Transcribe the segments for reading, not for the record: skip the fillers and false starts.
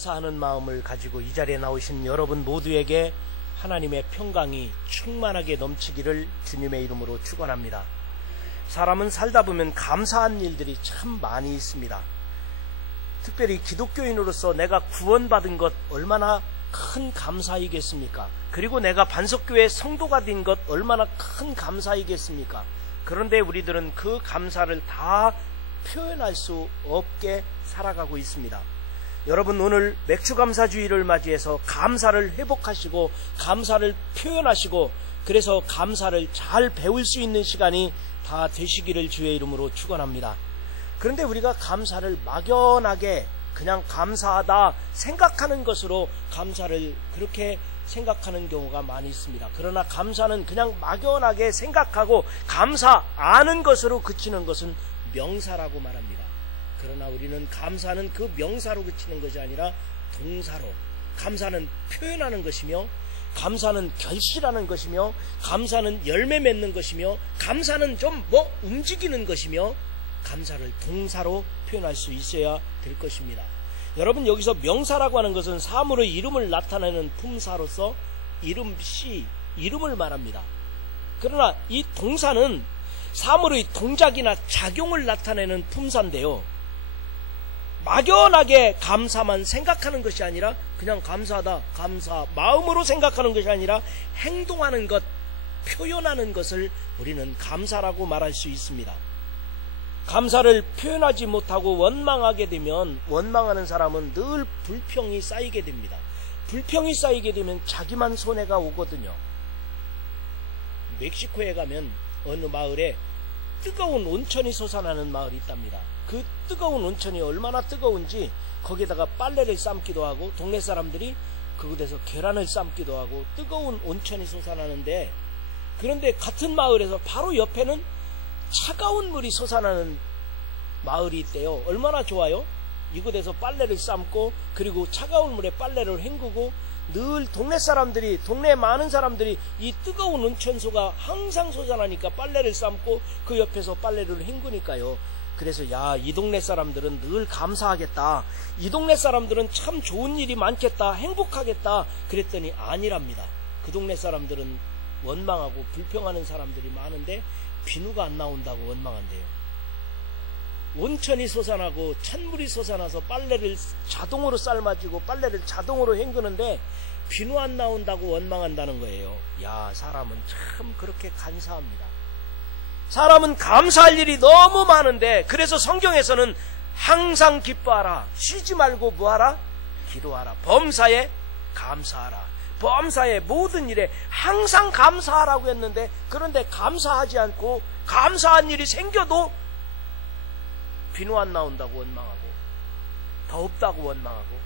감사하는 마음을 가지고 이 자리에 나오신 여러분 모두에게 하나님의 평강이 충만하게 넘치기를 주님의 이름으로 축원합니다. 사람은 살다 보면 감사한 일들이 참 많이 있습니다. 특별히 기독교인으로서 내가 구원받은 것 얼마나 큰 감사이겠습니까? 그리고 내가 반석교회 성도가 된 것 얼마나 큰 감사이겠습니까? 그런데 우리들은 그 감사를 다 표현할 수 없게 살아가고 있습니다. 여러분, 오늘 맥주감사주의를 맞이해서 감사를 회복하시고 감사를 표현하시고 그래서 감사를 잘 배울 수 있는 시간이 다 되시기를 주의 이름으로 축원합니다. 그런데 우리가 감사를 막연하게 그냥 감사하다 생각하는 것으로 감사를 그렇게 생각하는 경우가 많이 있습니다. 그러나 감사는 그냥 막연하게 생각하고 감사 아는 것으로 그치는 것은 명사라고 말합니다. 그러나 우리는 감사는 그 명사로 그치는 것이 아니라 동사로, 감사는 표현하는 것이며 감사는 결실하는 것이며 감사는 열매 맺는 것이며 감사는 좀 움직이는 것이며 감사를 동사로 표현할 수 있어야 될 것입니다. 여러분, 여기서 명사라고 하는 것은 사물의 이름을 나타내는 품사로서 이름시, 이름을 말합니다. 그러나 이 동사는 사물의 동작이나 작용을 나타내는 품사인데요, 막연하게 감사만 생각하는 것이 아니라 그냥 감사하다, 감사, 마음으로 생각하는 것이 아니라 행동하는 것, 표현하는 것을 우리는 감사라고 말할 수 있습니다. 감사를 표현하지 못하고 원망하게 되면 원망하는 사람은 늘 불평이 쌓이게 됩니다. 불평이 쌓이게 되면 자기만 손해가 오거든요. 멕시코에 가면 어느 마을에 뜨거운 온천이 솟아나는 마을이 있답니다. 그 뜨거운 온천이 얼마나 뜨거운지 거기에다가 빨래를 삶기도 하고 동네 사람들이 그곳에서 계란을 삶기도 하고 뜨거운 온천이 솟아나는데, 그런데 같은 마을에서 바로 옆에는 차가운 물이 솟아나는 마을이 있대요. 얼마나 좋아요? 이곳에서 빨래를 삶고 그리고 차가운 물에 빨래를 헹구고 늘 동네 많은 사람들이 이 뜨거운 온천수가 항상 솟아나니까 빨래를 삶고 그 옆에서 빨래를 헹구니까요. 그래서 이 동네 사람들은 늘 감사하겠다, 이 동네 사람들은 참 좋은 일이 많겠다, 행복하겠다 그랬더니 아니랍니다. 그 동네 사람들은 원망하고 불평하는 사람들이 많은데 비누가 안 나온다고 원망한대요. 온천이 솟아나고 찬물이 솟아나서 빨래를 자동으로 삶아지고 빨래를 자동으로 헹구는데 비누 안 나온다고 원망한다는 거예요. 사람은 참 그렇게 간사합니다. 사람은 감사할 일이 너무 많은데, 그래서 성경에서는 항상 기뻐하라, 쉬지 말고 뭐하라? 기도하라, 범사에 감사하라, 범사의 모든 일에 항상 감사하라고 했는데, 그런데 감사하지 않고 감사한 일이 생겨도 비누 안 나온다고 원망하고 덥다고 원망하고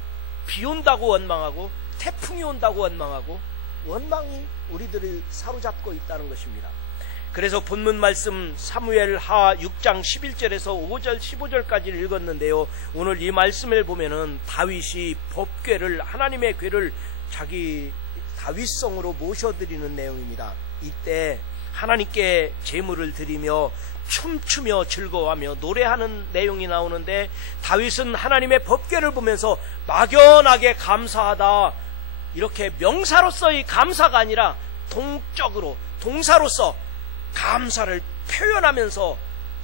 비 온다고 원망하고 태풍이 온다고 원망하고, 원망이 우리들을 사로잡고 있다는 것입니다. 그래서 본문 말씀 사무엘하 6장 11절에서 5절 15절까지 읽었는데요, 오늘 이 말씀을 보면은 다윗이 법궤를, 하나님의 궤를 자기 다윗성으로 모셔드리는 내용입니다. 이때 하나님께 제물을 드리며 춤추며 즐거워하며 노래하는 내용이 나오는데, 다윗은 하나님의 법궤를 보면서 막연하게 감사하다, 이렇게 명사로서의 감사가 아니라 동적으로 동사로서 감사를 표현하면서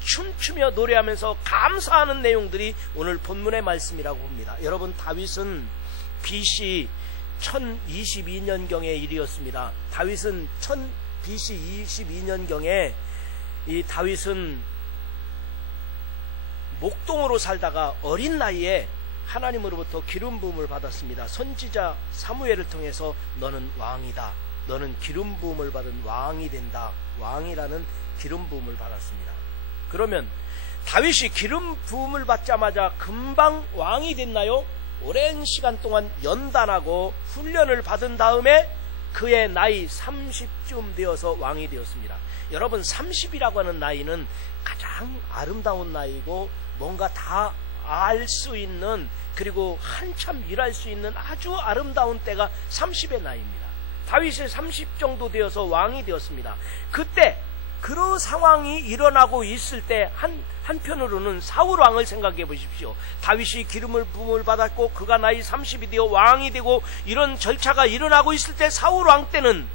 춤추며 노래하면서 감사하는 내용들이 오늘 본문의 말씀이라고 봅니다. 여러분, 다윗은 BC 1022년경의 일이었습니다. 다윗은 BC 22년경에 이 다윗은 목동으로 살다가 어린 나이에 하나님으로부터 기름 부음을 받았습니다. 선지자 사무엘을 통해서 너는 왕이다, 너는 기름 부음을 받은 왕이 된다, 왕이라는 기름 부음을 받았습니다. 그러면 다윗이 기름 부음을 받자마자 금방 왕이 됐나요? 오랜 시간 동안 연단하고 훈련을 받은 다음에 그의 나이 30쯤 되어서 왕이 되었습니다. 여러분, 30이라고 하는 나이는 가장 아름다운 나이고 뭔가 다 알 수 있는, 그리고 한참 일할 수 있는 아주 아름다운 때가 30의 나이입니다. 다윗이 30 정도 되어서 왕이 되었습니다. 그때 그런 상황이 일어나고 있을 때 한편으로는 사울 왕을 생각해 보십시오. 다윗이 기름을 부음을 받았고 그가 나이 30이 되어 왕이 되고 이런 절차가 일어나고 있을 때 사울 왕 때는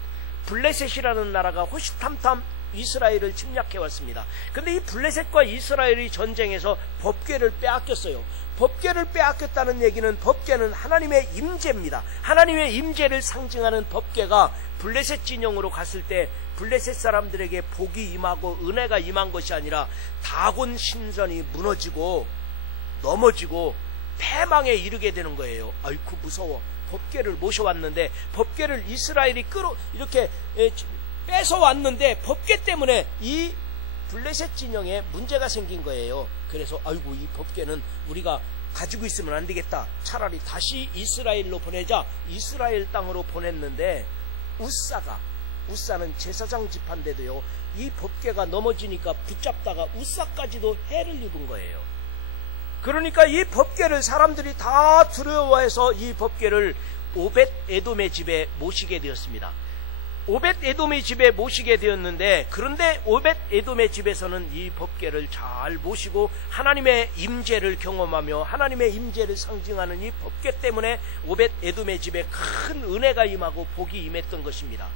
블레셋이라는 나라가 호시탐탐 이스라엘을 침략해 왔습니다. 근데 이 블레셋과 이스라엘이 전쟁에서 법궤를 빼앗겼어요. 법궤를 빼앗겼다는 얘기는 법궤는 하나님의 임재입니다. 하나님의 임재를 상징하는 법궤가 블레셋 진영으로 갔을 때 블레셋 사람들에게 복이 임하고 은혜가 임한 것이 아니라 다곤 신전이 무너지고 넘어지고 패망에 이르게 되는 거예요. 아이쿠 무서워. 법궤를 모셔왔는데 법궤를 이스라엘이 이렇게 뺏어왔는데 법궤 때문에 이 블레셋 진영에 문제가 생긴 거예요. 그래서 아이고 이 법궤는 우리가 가지고 있으면 안 되겠다. 차라리 다시 이스라엘로 보내자. 이스라엘 땅으로 보냈는데 우사는 제사장 집한데도요. 이 법궤가 넘어지니까 붙잡다가 우사까지도 해를 입은 거예요. 그러니까 이 법궤를 사람들이 다 두려워해서 이 법궤를 오벳 에돔의 집에 모시게 되었습니다. 오벳 에돔의 집에 모시게 되었는데 그런데 오벳 에돔의 집에서는 이 법궤를 잘 모시고 하나님의 임재를 경험하며 하나님의 임재를 상징하는 이 법궤 때문에 오벳 에돔의 집에 큰 은혜가 임하고 복이 임했던 것입니다.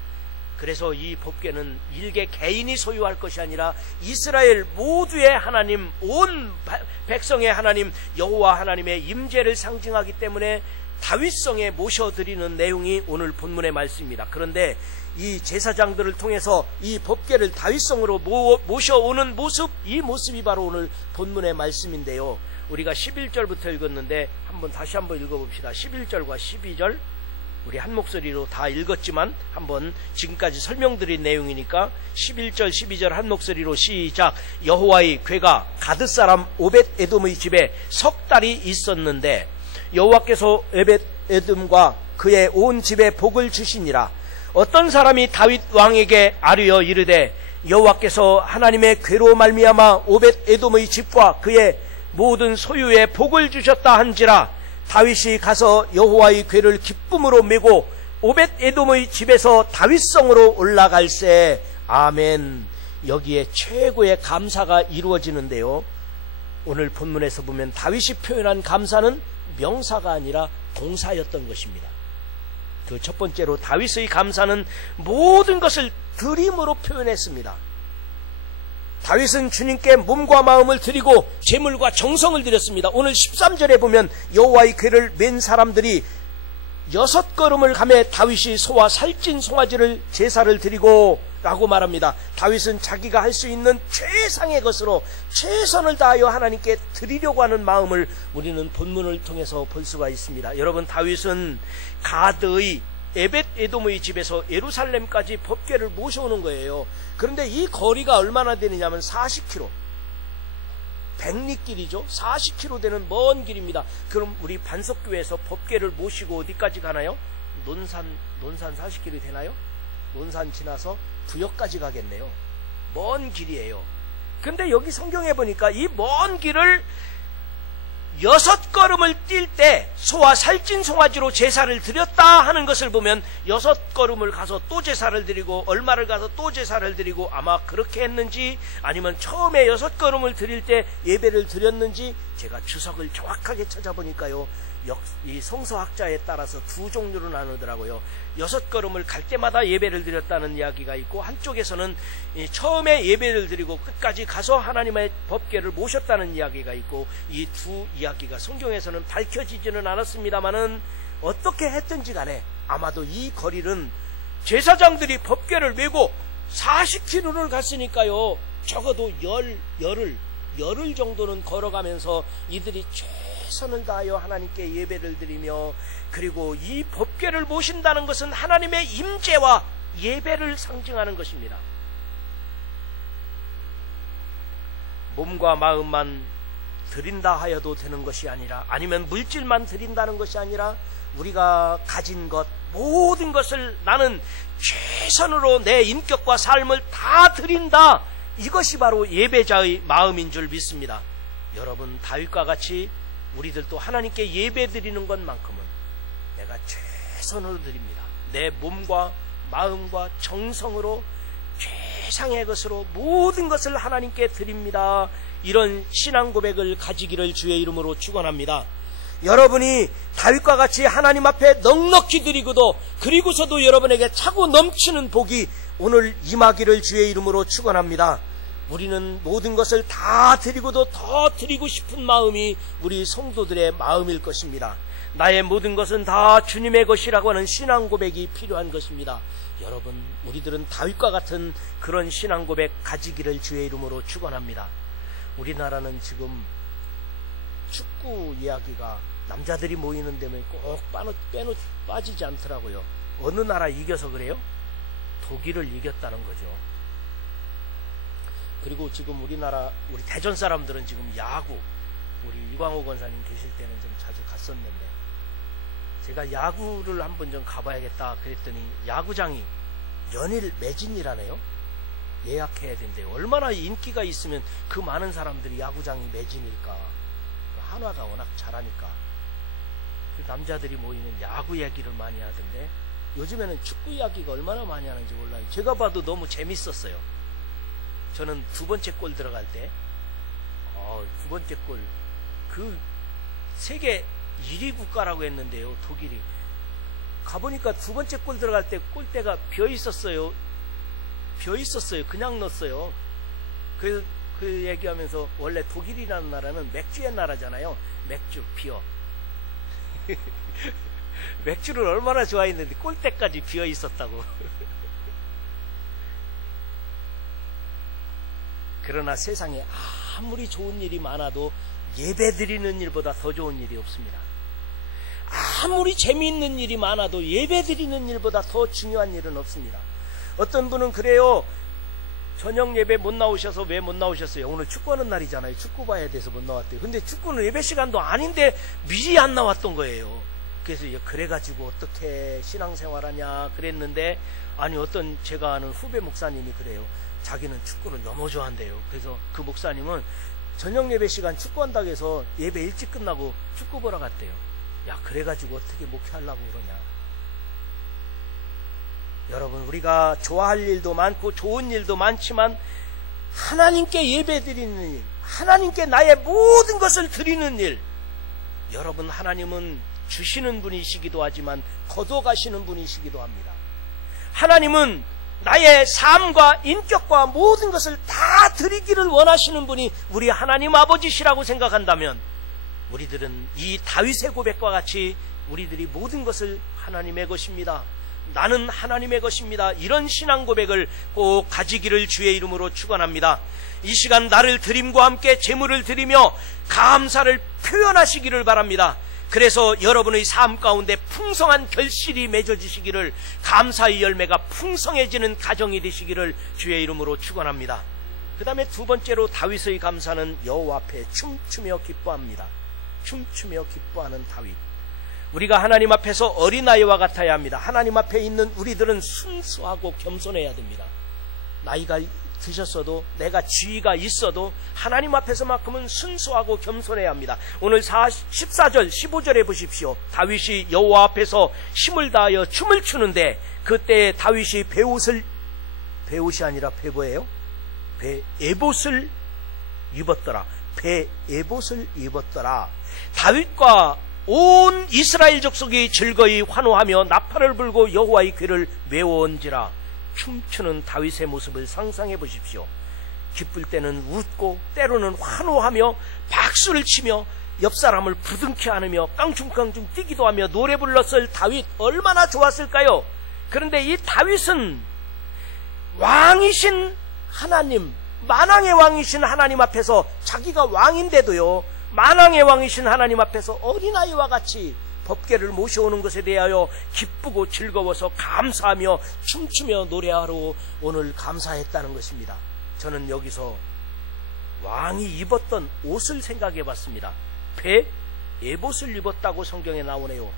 그래서 이 법궤는 일개 개인이 소유할 것이 아니라 이스라엘 모두의 하나님, 온 백성의 하나님 여호와 하나님의 임재를 상징하기 때문에 다윗성에 모셔드리는 내용이 오늘 본문의 말씀입니다. 그런데 이 제사장들을 통해서 이 법궤를 다윗성으로 모셔오는 모습, 이 모습이 바로 오늘 본문의 말씀인데요. 우리가 11절부터 읽었는데 다시 한번 읽어봅시다. 11절과 12절 우리 한 목소리로 다 읽었지만 한번 지금까지 설명드린 내용이니까 11절 12절 한 목소리로 시작. 여호와의 궤가 가드 사람 오벳 에돔의 집에 석 달이 있었는데 여호와께서 오벳 에돔과 그의 온 집에 복을 주시니라. 어떤 사람이 다윗 왕에게 아뢰어 이르되 여호와께서 하나님의 궤로 말미암아 오벳 에돔의 집과 그의 모든 소유에 복을 주셨다 한지라. 다윗이 가서 여호와의 궤를 기쁨으로 메고 오벳 에돔의 집에서 다윗성으로 올라갈새. 아멘. 여기에 최고의 감사가 이루어지는데요. 오늘 본문에서 보면 다윗이 표현한 감사는 명사가 아니라 동사였던 것입니다. 그 첫 번째로 다윗의 감사는 모든 것을 드림으로 표현했습니다. 다윗은 주님께 몸과 마음을 드리고 재물과 정성을 드렸습니다. 오늘 13절에 보면 여호와의 궤를 맨 사람들이 6걸음을 가매 다윗이 소와 살찐 송아지를 제사를 드리고 라고 말합니다. 다윗은 자기가 할 수 있는 최상의 것으로 최선을 다하여 하나님께 드리려고 하는 마음을 우리는 본문을 통해서 볼 수가 있습니다. 여러분, 다윗은 가드의 에벳 에돔의 집에서 예루살렘까지 법궤를 모셔오는 거예요. 그런데 이 거리가 얼마나 되느냐면 40km, 백리길이죠. 40km 되는 먼 길입니다. 그럼 우리 반석교회에서 법궤를 모시고 어디까지 가나요? 논산 40km 되나요? 논산 지나서 부여까지 가겠네요. 먼 길이에요. 근데 여기 성경에 보니까 이 먼 길을 6걸음을 뛸 때 소와 살찐 송아지로 제사를 드렸다 하는 것을 보면 6걸음을 가서 또 제사를 드리고 얼마를 가서 또 제사를 드리고 아마 그렇게 했는지 아니면 처음에 6걸음을 드릴 때 예배를 드렸는지 제가 주석을 정확하게 찾아보니까요. 이 성서학자에 따라서 두 종류로 나누더라고요. 6걸음을 갈 때마다 예배를 드렸다는 이야기가 있고 한쪽에서는 처음에 예배를 드리고 끝까지 가서 하나님의 법궤를 모셨다는 이야기가 있고 이 두 이야기가 성경에서는 밝혀지지는 않았습니다만은 어떻게 했든지 간에 아마도 이 거리는 제사장들이 법궤를 메고 40km를 갔으니까요. 적어도 열흘 정도는 걸어가면서 이들이 최선을 다하여 하나님께 예배를 드리며 그리고 이 법궤를 모신다는 것은 하나님의 임재와 예배를 상징하는 것입니다. 몸과 마음만 드린다 하여도 되는 것이 아니라 아니면 물질만 드린다는 것이 아니라 우리가 가진 것 모든 것을 나는 최선으로 내 인격과 삶을 다 드린다. 이것이 바로 예배자의 마음인 줄 믿습니다. 여러분, 다윗과 같이 우리들도 하나님께 예배 드리는 것만큼은 내가 최선으로 드립니다. 내 몸과 마음과 정성으로 최상의 것으로 모든 것을 하나님께 드립니다. 이런 신앙 고백을 가지기를 주의 이름으로 축원합니다. 여러분이 다윗과 같이 하나님 앞에 넉넉히 드리고도 그리고서도 여러분에게 차고 넘치는 복이 오늘 임하기를 주의 이름으로 축원합니다. 우리는 모든 것을 다 드리고도 더 드리고 싶은 마음이 우리 성도들의 마음일 것입니다. 나의 모든 것은 다 주님의 것이라고 하는 신앙 고백이 필요한 것입니다. 여러분, 우리들은 다윗과 같은 그런 신앙 고백 가지기를 주의 이름으로 축원합니다. 우리나라는 지금 축구 이야기가 남자들이 모이는 데면 꼭 빠지지 않더라고요. 어느 나라 이겨서 그래요? 독일을 이겼다는 거죠. 그리고 지금 우리나라 우리 대전 사람들은 지금 야구, 우리 이광호 권사님 계실 때는 좀 자주 갔었는데 제가 야구를 한번 좀 가봐야겠다 그랬더니 야구장이 연일 매진이라네요. 예약해야 된대요. 얼마나 인기가 있으면 그 많은 사람들이 야구장이 매진일까. 한화가 워낙 잘하니까 그 남자들이 모이면 야구 얘기를 많이 하던데 요즘에는 축구 이야기가 얼마나 많이 하는지 몰라요. 제가 봐도 너무 재밌었어요. 저는 두 번째 골 들어갈 때 두 번째 골 그 세계 1위 국가라고 했는데요. 독일이 가보니까 두 번째 골 들어갈 때 골대가 비어있었어요. 그냥 넣었어요. 그 얘기하면서 원래 독일이라는 나라는 맥주의 나라잖아요. 맥주 비어 맥주를 얼마나 좋아했는데 골대까지 비어있었다고. 그러나 세상에 아무리 좋은 일이 많아도 예배드리는 일보다 더 좋은 일이 없습니다. 아무리 재미있는 일이 많아도 예배드리는 일보다 더 중요한 일은 없습니다. 어떤 분은 그래요. 저녁 예배 못 나오셔서 왜 못 나오셨어요? 오늘 축구하는 날이잖아요. 축구 봐야 돼서 못 나왔대요. 근데 축구는 예배 시간도 아닌데 미리 안 나왔던 거예요. 그래서 그래가지고 어떻게 신앙생활하냐 그랬는데 아니 어떤 제가 아는 후배 목사님이 그래요. 자기는 축구를 너무 좋아한대요. 그래서 그 목사님은 저녁 예배 시간 축구한다고 해서 예배 일찍 끝나고 축구 보러 갔대요. 야, 그래가지고 어떻게 목회하려고 그러냐. 여러분, 우리가 좋아할 일도 많고 좋은 일도 많지만 하나님께 예배 드리는 일, 하나님께 나의 모든 것을 드리는 일, 여러분, 하나님은 주시는 분이시기도 하지만 거둬가시는 분이시기도 합니다. 하나님은 나의 삶과 인격과 모든 것을 다 드리기를 원하시는 분이 우리 하나님 아버지시라고 생각한다면 우리들은 이 다윗의 고백과 같이 우리들이 모든 것을 하나님의 것입니다. 나는 하나님의 것입니다. 이런 신앙 고백을 꼭 가지기를 주의 이름으로 축원합니다. 이 시간 나를 드림과 함께 제물을 드리며 감사를 표현하시기를 바랍니다. 그래서 여러분의 삶 가운데 풍성한 결실이 맺어지시기를, 감사의 열매가 풍성해지는 가정이 되시기를 주의 이름으로 축원합니다. 그 다음에 두 번째로 다윗의 감사는 여호와 앞에 춤추며 기뻐합니다. 춤추며 기뻐하는 다윗. 우리가 하나님 앞에서 어린아이와 같아야 합니다. 하나님 앞에 있는 우리들은 순수하고 겸손해야 됩니다. 나이가 드셨어도 내가 지위가 있어도 하나님 앞에서만큼은 순수하고 겸손해야 합니다. 오늘 14절 15절에 보십시오. 다윗이 여호와 앞에서 힘을 다하여 춤을 추는데 그때 다윗이 배옷이 아니라 배뭐예요? 에봇을 입었더라. 에봇을 입었더라. 다윗과 온 이스라엘 족속이 즐거이 환호하며 나팔을 불고 여호와의 귀를 메워온지라. 춤추는 다윗의 모습을 상상해 보십시오. 기쁠 때는 웃고 때로는 환호하며 박수를 치며 옆 사람을 부둥켜 안으며 깡충깡충 뛰기도 하며 노래 불렀을 다윗 얼마나 좋았을까요? 그런데 이 다윗은 왕이신 하나님, 만왕의 왕이신 하나님 앞에서 자기가 왕인데도요, 만왕의 왕이신 하나님 앞에서 어린아이와 같이 법궤를 모셔오는 것에 대하여 기쁘고 즐거워서 감사하며 춤추며 노래하러 오늘 감사했다는 것입니다. 저는 여기서 왕이 입었던 옷을 생각해 봤습니다. 에봇을 입었다고 성경에 나오네요.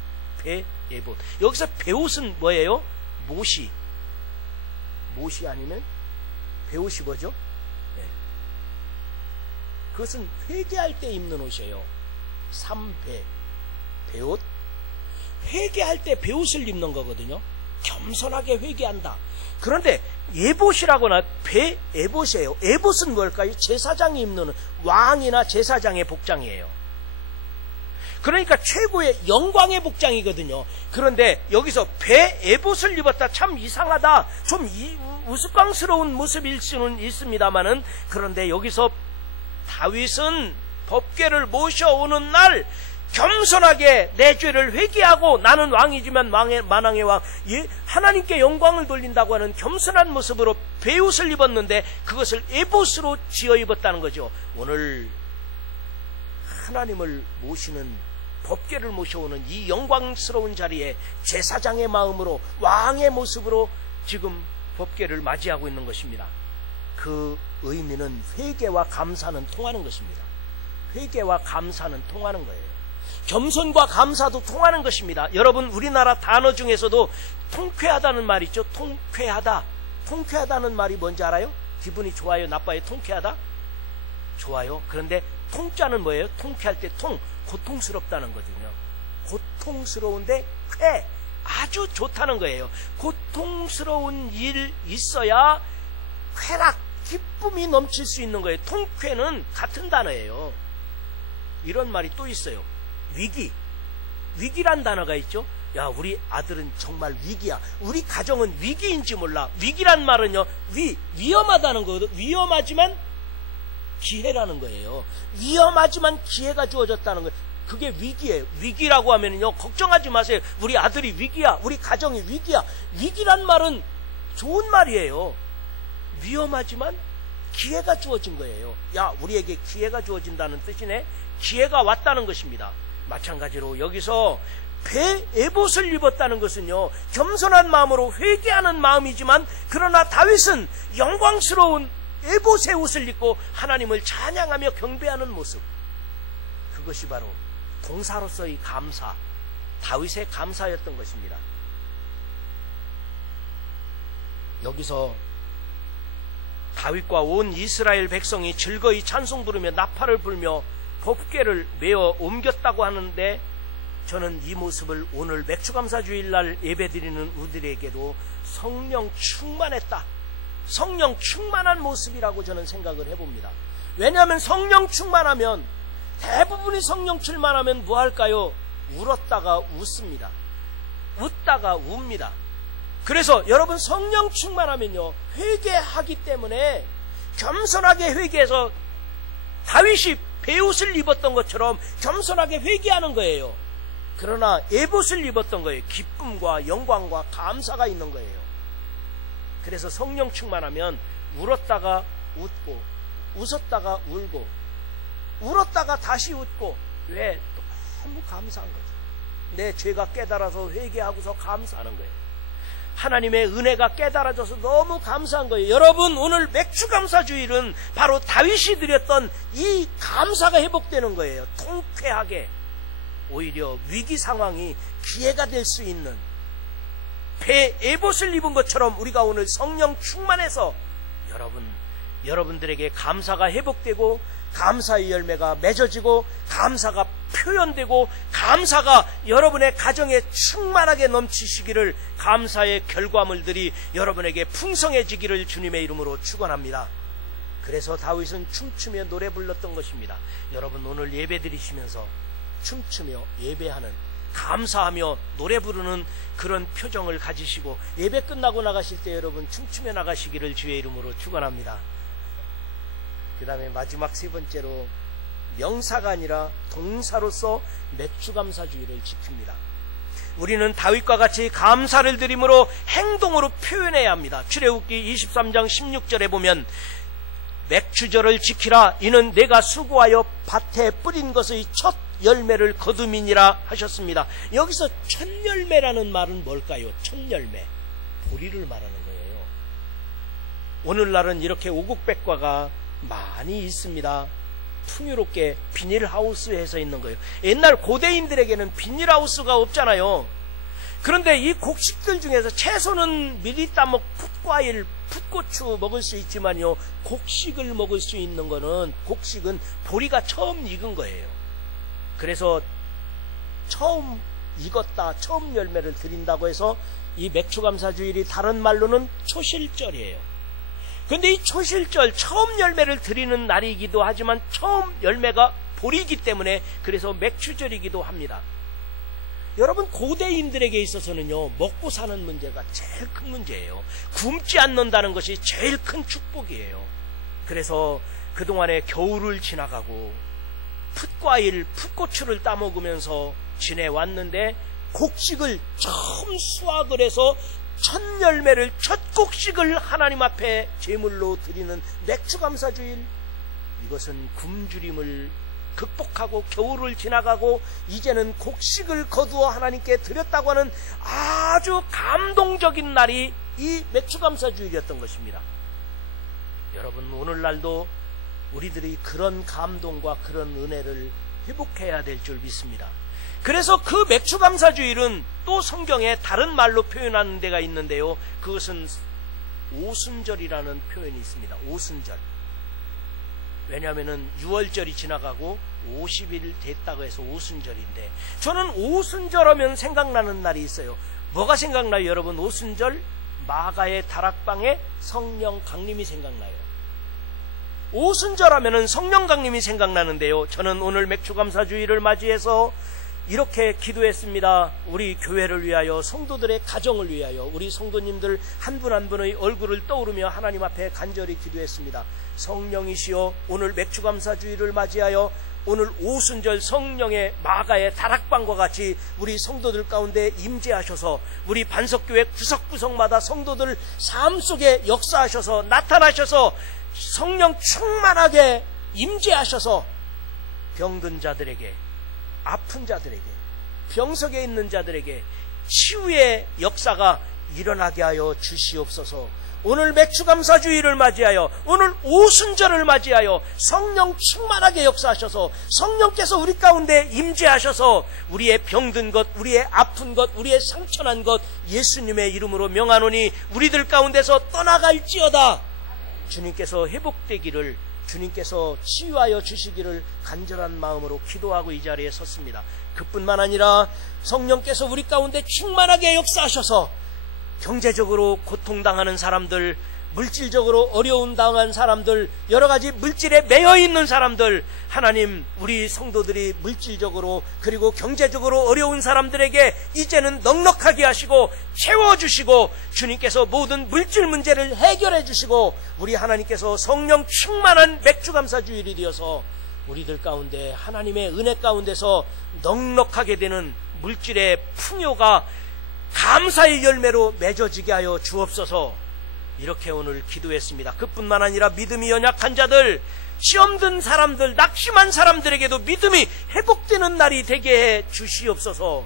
에봇. 여기서 배옷은 뭐예요? 못이 아니면 배옷이 뭐죠? 네. 그것은 회개할 때 입는 옷이에요. 배옷. 회개할 때 배옷을 입는 거거든요. 겸손하게 회개한다. 그런데 에봇이라거나 에봇이에요. 에봇은 뭘까요? 제사장이 입는 왕이나 제사장의 복장이에요. 그러니까 최고의 영광의 복장이거든요. 그런데 여기서 에봇을 입었다. 참 이상하다. 좀 우스꽝스러운 모습일 수는 있습니다만은, 그런데 여기서 다윗은 법궤를 모셔오는 날 겸손하게 내 죄를 회개하고, 나는 왕이지만 만왕의 왕, 하나님께 영광을 돌린다고 하는 겸손한 모습으로 베옷을 입었는데 그것을 에봇으로 지어 입었다는 거죠. 오늘 하나님을 모시는, 법궤를 모셔오는 이 영광스러운 자리에 제사장의 마음으로, 왕의 모습으로 지금 법궤를 맞이하고 있는 것입니다. 그 의미는 회개와 감사는 통하는 것입니다. 회개와 감사는 통하는 거예요. 겸손과 감사도 통하는 것입니다. 여러분, 우리나라 단어 중에서도 통쾌하다는 말이 있죠. 통쾌하다. 통쾌하다는 말이 뭔지 알아요? 기분이 좋아요, 나빠요? 통쾌하다? 좋아요. 그런데 통자는 뭐예요? 통쾌할 때 고통스럽다는 거거든요. 고통스러운데 쾌, 아주 좋다는 거예요. 고통스러운 일 있어야 쾌락, 기쁨이 넘칠 수 있는 거예요. 통쾌는 같은 단어예요. 이런 말이 또 있어요. 위기란 단어가 있죠. 야, 우리 아들은 정말 위기야. 우리 가정은 위기인지 몰라. 위기란 말은요, 위험하다는 거거든. 위험하지만 기회라는 거예요. 위험하지만 기회가 주어졌다는 거예요. 그게 위기예요. 위기라고 하면요, 걱정하지 마세요. 우리 아들이 위기야. 우리 가정이 위기야. 위기란 말은 좋은 말이에요. 위험하지만 기회가 주어진 거예요. 야, 우리에게 기회가 주어진다는 뜻이네. 기회가 왔다는 것입니다. 마찬가지로 여기서 에봇을 입었다는 것은요, 겸손한 마음으로 회개하는 마음이지만, 그러나 다윗은 영광스러운 에봇의 옷을 입고 하나님을 찬양하며 경배하는 모습, 그것이 바로 동사로서의 감사, 다윗의 감사였던 것입니다. 여기서 다윗과 온 이스라엘 백성이 즐거이 찬송 부르며 나팔을 불며 법궤를 메어 옮겼다고 하는데, 저는 이 모습을 오늘 맥주감사주일날 예배드리는 우리들에게도 성령 충만했다, 성령 충만한 모습이라고 저는 생각을 해봅니다. 왜냐하면 성령 충만하면, 대부분이 성령 충만하면 뭐 할까요? 울었다가 웃습니다. 웃다가 웁니다. 그래서 여러분, 성령 충만하면요, 회개하기 때문에 겸손하게 회개해서 다윗이 베옷을 입었던 것처럼 겸손하게 회개하는 거예요. 그러나 에봇을 입었던 거예요. 기쁨과 영광과 감사가 있는 거예요. 그래서 성령 충만하면 울었다가 웃고, 웃었다가 울고, 울었다가 다시 웃고. 왜? 너무 감사한 거죠. 내 죄가 깨달아서 회개하고서 감사하는 거예요. 하나님의 은혜가 깨달아져서 너무 감사한 거예요. 여러분, 오늘 맥주감사주일은 바로 다윗이 드렸던 이 감사가 회복되는 거예요. 통쾌하게, 오히려 위기 상황이 기회가 될 수 있는 에봇을 입은 것처럼 우리가 오늘 성령 충만해서 여러분들에게 감사가 회복되고, 감사의 열매가 맺어지고, 감사가 표현되고, 감사가 여러분의 가정에 충만하게 넘치시기를, 감사의 결과물들이 여러분에게 풍성해지기를 주님의 이름으로 축원합니다. 그래서 다윗은 춤추며 노래 불렀던 것입니다. 여러분, 오늘 예배 드리시면서 춤추며 예배하는, 감사하며 노래 부르는 그런 표정을 가지시고, 예배 끝나고 나가실 때 여러분 춤추며 나가시기를 주의 이름으로 축원합니다. 그 다음에 마지막 세 번째로, 명사가 아니라 동사로서 맥주감사주의를 지킵니다. 우리는 다윗과 같이 감사를 드림으로 행동으로 표현해야 합니다. 출애굽기 23장 16절에 보면, 맥주절을 지키라. 이는 내가 수고하여 밭에 뿌린 것의 첫 열매를 거둠이니라 하셨습니다. 여기서 첫 열매라는 말은 뭘까요? 첫 열매, 보리를 말하는 거예요. 오늘날은 이렇게 오곡백과가 많이 있습니다. 풍요롭게 비닐하우스에서 있는 거예요. 옛날 고대인들에게는 비닐하우스가 없잖아요. 그런데 이 곡식들 중에서 채소는 미리 따먹 풋과일, 풋고추 먹을 수 있지만요, 곡식을 먹을 수 있는 거는, 곡식은 보리가 처음 익은 거예요. 그래서 처음 익었다 처음 열매를 드린다고 해서 이 맥추감사주일이 다른 말로는 초실절이에요. 근데 이 초실절 처음 열매를 드리는 날이기도 하지만 처음 열매가 보리이기 때문에 그래서 맥추절이기도 합니다. 여러분, 고대인들에게 있어서는요, 먹고 사는 문제가 제일 큰 문제예요. 굶지 않는다는 것이 제일 큰 축복이에요. 그래서 그동안에 겨울을 지나가고 풋과일, 풋고추를 따먹으면서 지내왔는데 곡식을 처음 수확을 해서 첫 열매를, 첫 곡식을 하나님 앞에 제물로 드리는 맥추감사주일, 이것은 굶주림을 극복하고 겨울을 지나가고 이제는 곡식을 거두어 하나님께 드렸다고 하는 아주 감동적인 날이 이 맥추감사주일이었던 것입니다. 여러분, 오늘날도 우리들이 그런 감동과 그런 은혜를 회복해야 될 줄 믿습니다. 그래서 그 맥추감사주일은 또 성경에 다른 말로 표현하는 데가 있는데요, 그것은 오순절이라는 표현이 있습니다. 오순절. 왜냐하면 6월절이 지나가고 50일 됐다고 해서 오순절인데, 저는 오순절 하면 생각나는 날이 있어요. 뭐가 생각나요, 여러분? 오순절, 마가의 다락방에 성령 강림이 생각나요. 오순절 하면은 성령 강림이 생각나는데요, 저는 오늘 맥추감사주일을 맞이해서 이렇게 기도했습니다. 우리 교회를 위하여, 성도들의 가정을 위하여, 우리 성도님들 한 분 한 분의 얼굴을 떠오르며 하나님 앞에 간절히 기도했습니다. 성령이시여, 오늘 맥추감사주일을 맞이하여 오늘 오순절 성령의 마가의 다락방과 같이 우리 성도들 가운데 임재하셔서 우리 반석교회 구석구석마다 성도들 삶 속에 역사하셔서 나타나셔서 성령 충만하게 임재하셔서 병든 자들에게, 아픈 자들에게, 병석에 있는 자들에게 치유의 역사가 일어나게 하여 주시옵소서. 오늘 맥추감사주일을 맞이하여, 오늘 오순절을 맞이하여 성령 충만하게 역사하셔서 성령께서 우리 가운데 임재하셔서 우리의 병든 것, 우리의 아픈 것, 우리의 상처난 것 예수님의 이름으로 명하노니 우리들 가운데서 떠나갈지어다. 주님께서 회복되기를, 주님께서 치유하여 주시기를 간절한 마음으로 기도하고 이 자리에 섰습니다. 그뿐만 아니라 성령께서 우리 가운데 충만하게 역사하셔서 경제적으로 고통당하는 사람들, 물질적으로 어려움 당한 사람들, 여러가지 물질에 매여있는 사람들, 하나님, 우리 성도들이 물질적으로 그리고 경제적으로 어려운 사람들에게 이제는 넉넉하게 하시고 채워주시고 주님께서 모든 물질 문제를 해결해 주시고 우리 하나님께서 성령 충만한 맥추감사주일이 되어서 우리들 가운데 하나님의 은혜 가운데서 넉넉하게 되는 물질의 풍요가 감사의 열매로 맺어지게 하여 주옵소서. 이렇게 오늘 기도했습니다. 그뿐만 아니라 믿음이 연약한 자들, 시험 든 사람들, 낙심한 사람들에게도 믿음이 회복되는 날이 되게 해 주시옵소서.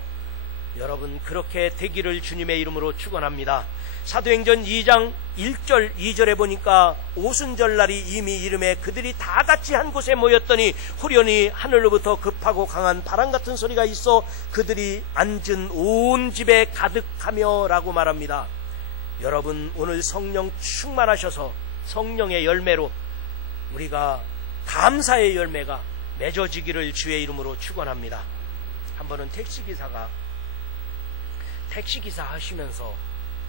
여러분, 그렇게 되기를 주님의 이름으로 축원합니다. 사도행전 2장 1절 2절에 보니까 오순절 날이 이미 이름에 그들이 다 같이 한 곳에 모였더니 후련히 하늘로부터 급하고 강한 바람 같은 소리가 있어 그들이 앉은 온 집에 가득하며 라고 말합니다. 여러분, 오늘 성령 충만하셔서 성령의 열매로 우리가 감사의 열매가 맺어지기를 주의 이름으로 축원합니다. 한 번은 택시기사 하시면서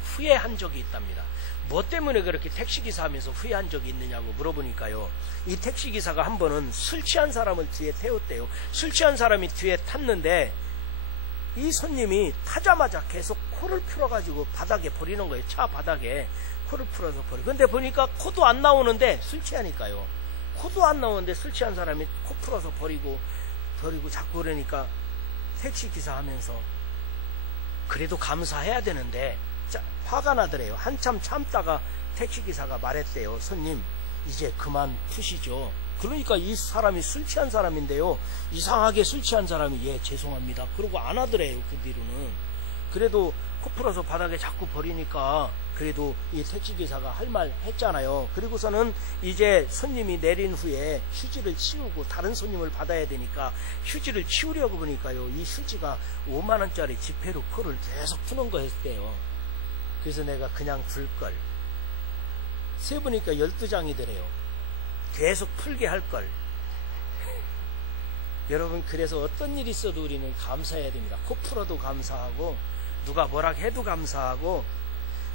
후회한 적이 있답니다. 뭐 때문에 그렇게 택시기사 하면서 후회한 적이 있느냐고 물어보니까요, 이 택시기사가 한 번은 술 취한 사람을 뒤에 태웠대요. 술 취한 사람이 뒤에 탔는데 이 손님이 타자마자 계속 코를 풀어가지고 바닥에 버리는 거예요. 차 바닥에 코를 풀어서 버리고. 근데 보니까 코도 안 나오는데 술 취하니까요. 코도 안 나오는데 술 취한 사람이 코 풀어서 버리고 자꾸 그러니까 택시기사 하면서 그래도 감사해야 되는데 화가 나더래요. 한참 참다가 택시기사가 말했대요. 손님, 이제 그만 푸시죠. 그러니까 이 사람이 술 취한 사람인데요, 이상하게 술 취한 사람이 예 죄송합니다 그러고 안 하더래요. 그 뒤로는. 그래도 코 풀어서 바닥에 자꾸 버리니까 그래도 이 택시기사가 할 말 했잖아요. 그리고서는 이제 손님이 내린 후에 휴지를 치우고 다른 손님을 받아야 되니까 휴지를 치우려고 보니까요, 이 휴지가 5만원짜리 지폐로 코를 계속 푸는 거였대요. 그래서 내가 그냥 둘걸, 세보니까 12장이더래요. 계속 풀게 할걸. 여러분, 그래서 어떤 일이 있어도 우리는 감사해야 됩니다. 코 풀어도 감사하고 누가 뭐라 해도 감사하고.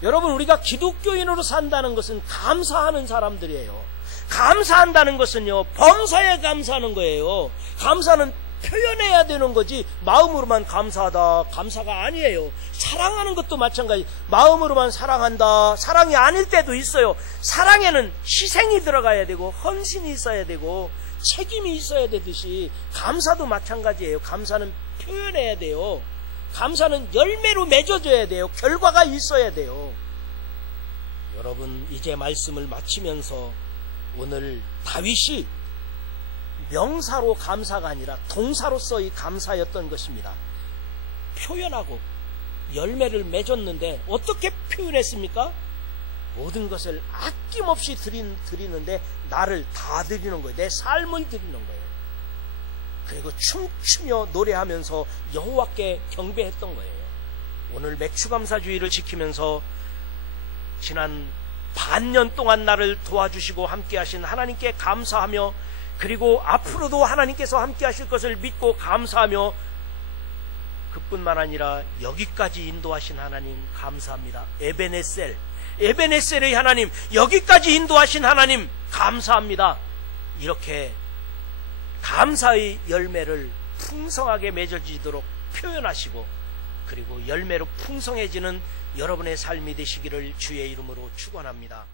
여러분, 우리가 기독교인으로 산다는 것은 감사하는 사람들이에요. 감사한다는 것은요, 범사에 감사하는 거예요. 감사는 표현해야 되는 거지 마음으로만 감사하다, 감사가 아니에요. 사랑하는 것도 마찬가지. 마음으로만 사랑한다, 사랑이 아닐 때도 있어요. 사랑에는 희생이 들어가야 되고 헌신이 있어야 되고 책임이 있어야 되듯이 감사도 마찬가지예요. 감사는 표현해야 돼요. 감사는 열매로 맺어져야 돼요. 결과가 있어야 돼요. 여러분, 이제 말씀을 마치면서 오늘 다윗이 명사로 감사가 아니라 동사로서의 감사였던 것입니다. 표현하고 열매를 맺었는데 어떻게 표현했습니까? 모든 것을 아낌없이 드리는데 나를 다 드리는 거예요. 내 삶을 드리는 거예요. 그리고 춤추며 노래하면서 여호와께 경배했던 거예요. 오늘 맥추감사주의를 지키면서 지난 반년 동안 나를 도와주시고 함께 하신 하나님께 감사하며, 그리고 앞으로도 하나님께서 함께 하실 것을 믿고 감사하며, 그뿐만 아니라 여기까지 인도하신 하나님 감사합니다. 에베네셀의 하나님, 여기까지 인도하신 하나님 감사합니다. 이렇게 감사의 열매를 풍성하게 맺어지도록 표현하시고, 그리고 열매로 풍성해지는 여러분의 삶이 되시기를 주의 이름으로 축원합니다.